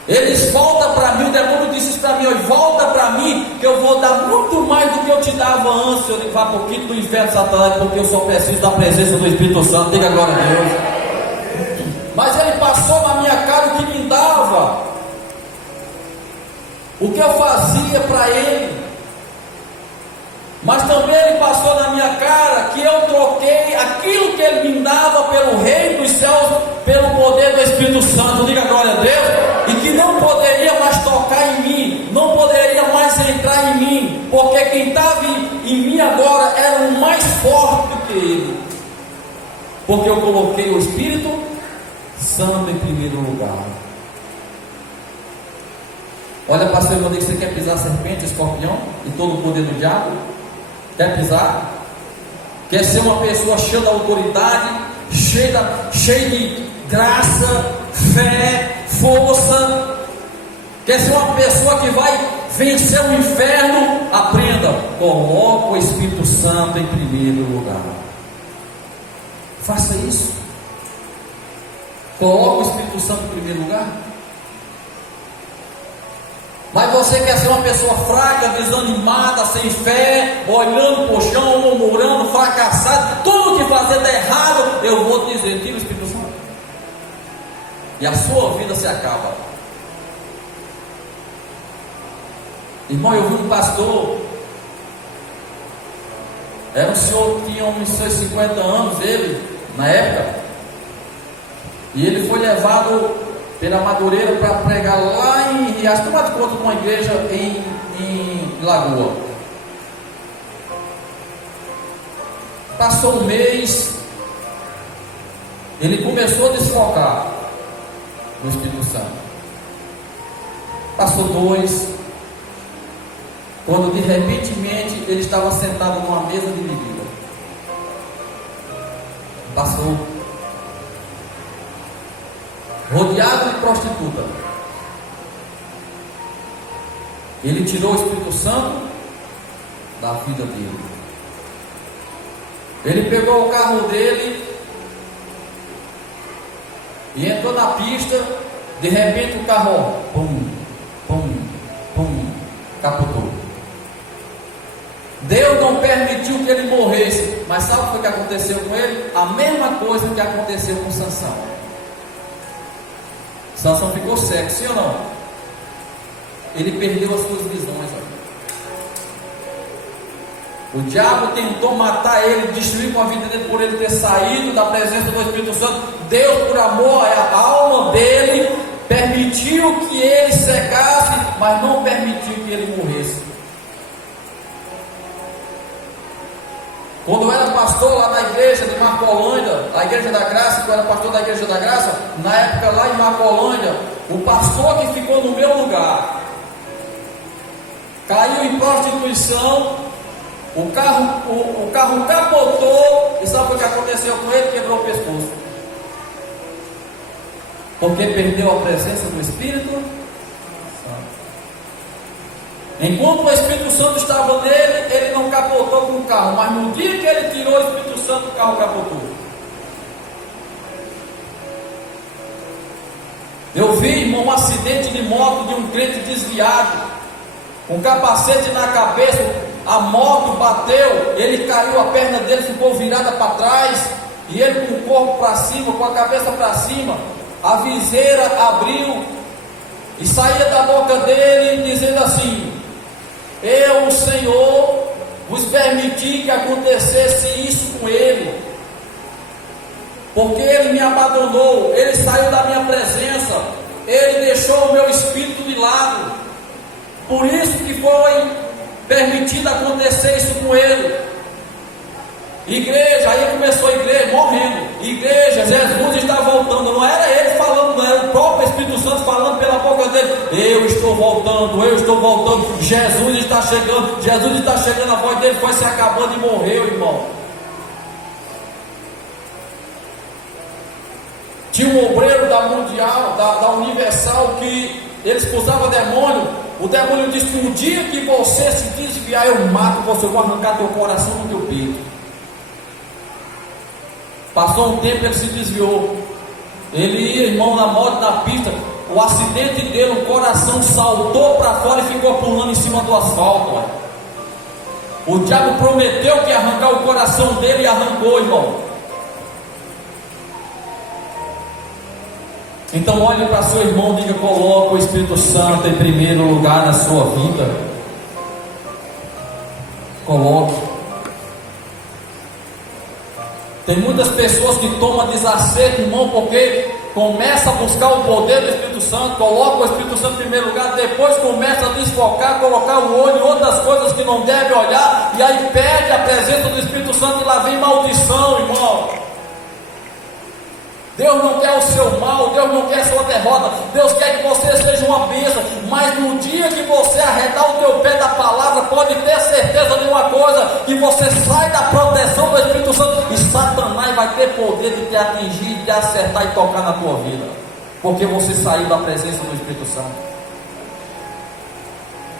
Eles voltam para mim, o demônio disse isso para mim: hoje volta para mim, que eu vou dar muito mais do que eu te dava antes. Eu digo: vá para o quinto do inferno, Satanás, porque eu só preciso da presença do Espírito Santo. Diga glória a Deus. Mas ele passou na minha cara o que me dava, o que eu fazia para ele. Mas também ele passou na minha cara que eu troquei aquilo que ele me dava pelo reino dos céus, pelo poder do Espírito Santo. Diga glória a Deus. E que não poderia mais tocar em mim, não poderia mais entrar em mim, porque quem estava em mim agora era o mais forte do que ele, porque eu coloquei o Espírito Santo em primeiro lugar. Olha para seu irmão e diz: você quer pisar serpente, escorpião e todo o poder do diabo? Quer pisar? Quer ser uma pessoa cheia da autoridade, cheia de graça, fé, força? Quer ser uma pessoa que vai vencer o inferno? Aprenda: coloque o Espírito Santo em primeiro lugar. Faça isso. Coloque o Espírito Santo em primeiro lugar. Mas você quer ser uma pessoa fraca, desanimada, sem fé, olhando para o chão, murmurando, fracassado, tudo que fazer está errado? Eu vou dizer: tira o Espírito Santo, e a sua vida se acaba. Irmão, eu vi um pastor, era um senhor que tinha uns seus 50 anos, ele, na época, e ele foi levado pela Madureira para pregar lá em Riacho, toma de conta de uma igreja em Lagoa. Passou um mês, ele começou a desfocar no Espírito Santo. Passou 2, quando de repentemente ele estava sentado numa mesa de bebida. Passou, rodeado de prostituta. Ele tirou o Espírito Santo da vida dele. Ele pegou o carro dele e entrou na pista. De repente o carro, pum, pum, pum, capotou. Deus não permitiu que ele morresse. Mas sabe o que aconteceu com ele? A mesma coisa que aconteceu com Sansão. Sansão ficou cego, sim ou não? Ele perdeu as suas visões. O diabo tentou matar ele, destruir com a vida dele, por ele ter saído da presença do Espírito Santo. Deus, por amor à alma dele, permitiu que ele cegasse, mas não permitiu que ele morresse. Quando eu era pastor lá na igreja de Marcolândia, a Igreja da Graça, quando eu era pastor da Igreja da Graça, na época lá em Marcolândia, o pastor que ficou no meu lugar caiu em prostituição, o carro capotou, e sabe o que aconteceu com ele? Quebrou o pescoço. Porque perdeu a presença do Espírito Santo. Enquanto o Espírito Santo estava nele, ele não capotou com o carro, mas no dia que ele tirou o Espírito Santo, o carro capotou. Eu vi, irmão, um acidente de moto de um crente desviado, com capacete na cabeça, a moto bateu, ele caiu, a perna dele ficou virada para trás, e ele com o corpo para cima, com a cabeça para cima, a viseira abriu, e saía da boca dele dizendo assim: eu, o Senhor, vos permiti que acontecesse isso com ele, porque ele me abandonou, ele saiu da minha presença, ele deixou o meu espírito de lado, por isso que foi permitido acontecer isso com ele. Igreja, aí começou a igreja morrendo. Igreja, Jesus está voltando. Não era ele falando, não era o próprio Espírito Santo falando pela boca dele: eu estou voltando, eu estou voltando. Jesus está chegando, a voz dele foi se acabando e morreu, irmão. Tinha um obreiro da Mundial, da Universal, que ele expulsava demônio. O demônio disse que um dia que você se desviar, eu mato você, eu vou arrancar teu coração do teu peito. Passou um tempo, ele se desviou. Ele ia, irmão, na moto, na pista. O acidente dele, o coração saltou para fora e ficou pulando em cima do asfalto. Ó. O diabo prometeu que ia arrancar o coração dele e arrancou, irmão. Então olhe para seu irmão e diga: coloque o Espírito Santo em primeiro lugar na sua vida. Coloque. Tem muitas pessoas que tomam desacerto, irmão, porque começa a buscar o poder do Espírito Santo, coloca o Espírito Santo em primeiro lugar, depois começa a desfocar, colocar o olho em outras coisas que não deve olhar, e aí perde a presença do Espírito Santo e lá vem maldição, irmão. Deus não quer o seu mal, Deus não quer a sua derrota, Deus quer que você seja uma bênção, mas no dia que você arredar o teu pé da palavra, pode ter certeza de uma coisa, que você sai da proteção do Espírito Santo, e Satanás vai ter poder de te atingir, de te acertar e tocar na tua vida, porque você saiu da presença do Espírito Santo.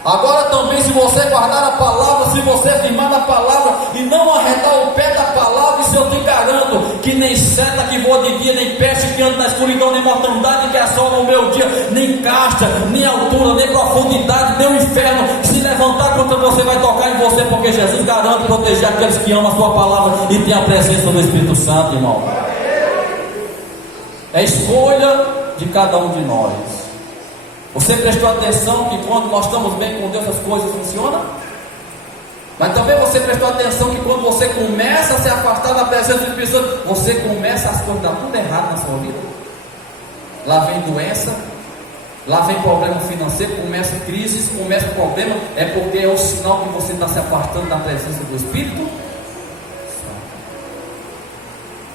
Agora também, se você guardar a palavra, se você firmar na palavra e não arredar o pé da palavra, isso eu te garanto, que nem seta que voa de dia, nem peste que anda na escuridão, nem mortandade que assola o meu dia, nem casta, nem altura, nem profundidade, nem o inferno se levantar contra você vai tocar em você, porque Jesus garante proteger aqueles que amam a sua palavra e tem a presença do Espírito Santo, irmão. É escolha de cada um de nós. Você prestou atenção que quando nós estamos bem com Deus as coisas funcionam? Mas também você prestou atenção que quando você começa a se afastar da presença do Espírito Santo, você começa as coisas a dar tudo errado na sua vida. Lá vem doença, lá vem problema financeiro, começa crises, começa problema, é porque é o sinal que você está se afastando da presença do Espírito.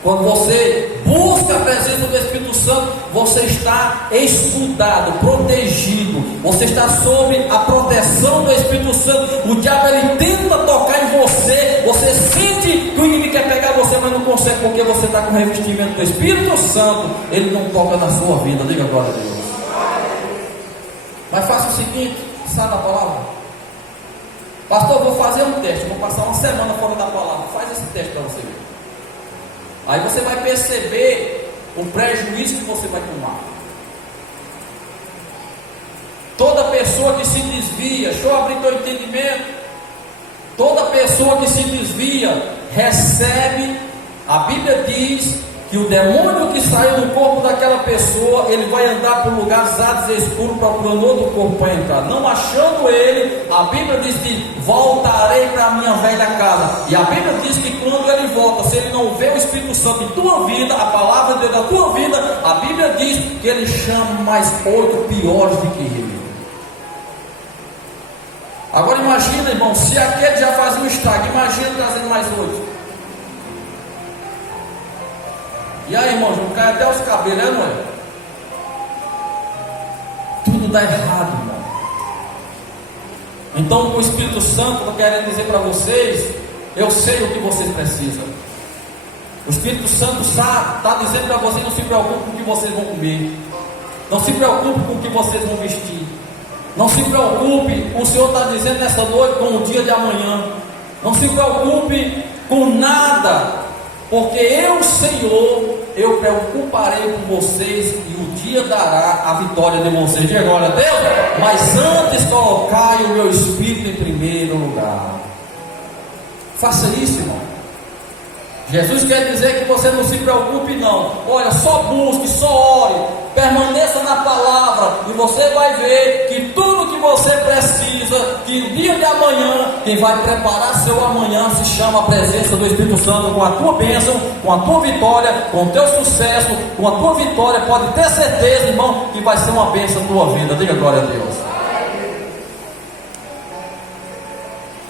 Quando você busca a presença do Espírito Santo, você está estudado, protegido, você está sob a proteção do Espírito Santo. O diabo ele tenta tocar em você, você sente que o inimigo quer pegar você, mas não consegue, porque você está com o revestimento do Espírito Santo. Ele não toca na sua vida, diga glória a Deus. Mas faça o seguinte, sabe a palavra? Pastor, vou fazer um teste, vou passar uma semana fora da palavra. Faz esse teste para você ver. Aí você vai perceber o prejuízo que você vai tomar. Toda pessoa que se desvia, deixa eu abrir teu entendimento. Toda pessoa que se desvia recebe, a Bíblia diz que o demônio que saiu do corpo daquela pessoa, ele vai andar por lugares áridos e escuros procurando outro corpo para entrar. Não achando ele, a Bíblia diz que voltarei para a minha velha casa. E a Bíblia diz que quando ele volta, se ele não vê o Espírito Santo em tua vida, a palavra de Deus na tua vida, a Bíblia diz que ele chama mais 8 piores do que ele. Agora imagina, irmão, se aquele já faz um estrago, imagina trazendo mais 8. E aí, irmão, João, cai até os cabelos, não é? Tudo dá errado, irmão. Então, o Espírito Santo está querendo dizer para vocês: eu sei o que vocês precisam. O Espírito Santo está dizendo para vocês: não se preocupe com o que vocês vão comer, não se preocupe com o que vocês vão vestir, não se preocupe, o Senhor está dizendo nessa noite, com o dia de amanhã. Não se preocupe com nada, porque eu, Senhor, eu preocuparei com vocês e o dia dará a vitória de vocês. Diga glória a Deus. Mas antes colocai o meu Espírito em primeiro lugar. Faça isso, irmão. Jesus quer dizer que você não se preocupe não. Olha, só busque, só ore, permaneça na palavra, e você vai ver que tudo que você precisa, que o dia de amanhã, quem vai preparar seu amanhã se chama a presença do Espírito Santo, com a tua bênção, com a tua vitória, com o teu sucesso, com a tua vitória. Pode ter certeza, irmão, que vai ser uma bênção na tua vida. Diga glória a Deus.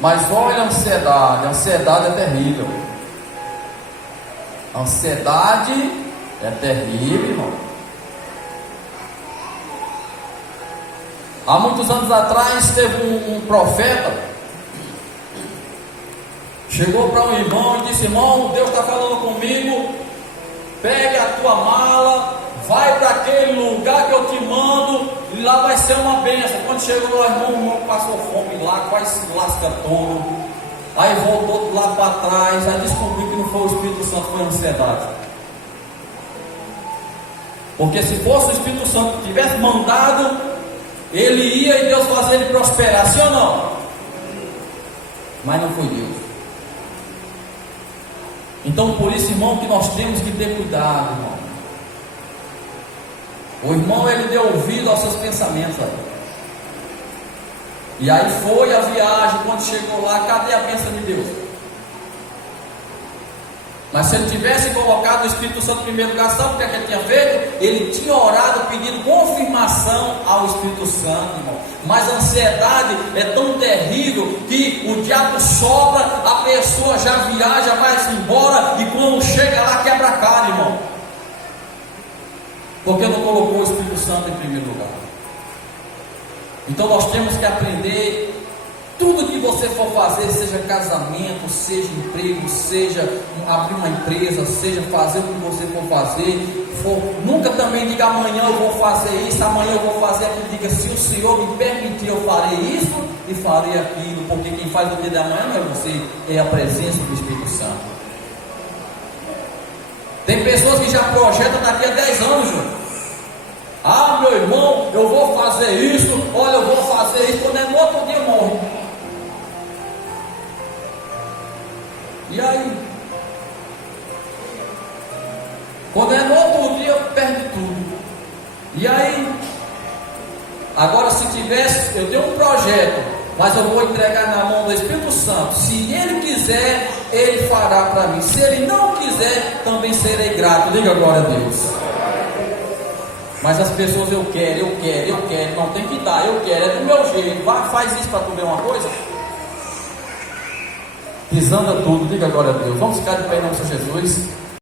Mas olha a ansiedade é terrível. A ansiedade é terrível, irmão. Há muitos anos atrás teve um profeta, chegou para um irmão e disse: irmão, Deus está falando comigo, pegue a tua mala, vai para aquele lugar que eu te mando, e lá vai ser uma bênção. Quando chegou lá, o irmão passou fome lá, quase se lasca todo. Aí voltou lá para trás, aí descobriu que não foi o Espírito Santo, foi a ansiedade. Porque se fosse o Espírito Santo que tivesse mandado, ele ia e Deus fazia ele prosperar, sim ou não? Mas não foi Deus. Então por isso, irmão, que nós temos que ter cuidado, irmão. O irmão, ele deu ouvido aos seus pensamentos aí. E aí foi a viagem. Quando chegou lá, cadê a bênção de Deus? Mas se ele tivesse colocado o Espírito Santo em primeiro lugar, sabe o que ele tinha feito? Ele tinha orado pedindo confirmação ao Espírito Santo, irmão. Mas a ansiedade é tão terrível que o diabo sopra, a pessoa já viaja, vai-se embora, e quando chega lá, quebra a cara, irmão. Porque não colocou o Espírito Santo em primeiro lugar. Então nós temos que aprender. Tudo que você for fazer, seja casamento, seja emprego, seja abrir uma empresa, seja fazer o que você for fazer, nunca também diga amanhã eu vou fazer isso, amanhã eu vou fazer aquilo. Diga: se o Senhor me permitir, eu farei isso e farei aquilo. Porque quem faz o dia da manhã não é você, é a presença do Espírito Santo. Tem pessoas que já projetam daqui a 10 anos, Júnior. Ah, meu irmão, eu vou fazer isso, olha, eu vou fazer isso. Quando é no outro dia, morre. E aí? Quando é no outro dia, perde tudo. E aí? Agora, se tivesse, eu tenho um projeto, mas eu vou entregar na mão do Espírito Santo. Se Ele quiser, Ele fará para mim. Se Ele não quiser, também serei grato. Diga glória a Deus. Mas as pessoas: eu quero, não tem que dar, eu quero, é do meu jeito. Vai, faz isso para tu ver uma coisa. Desanda tudo. Diga glória a Deus. Vamos ficar de pé em nome de Jesus.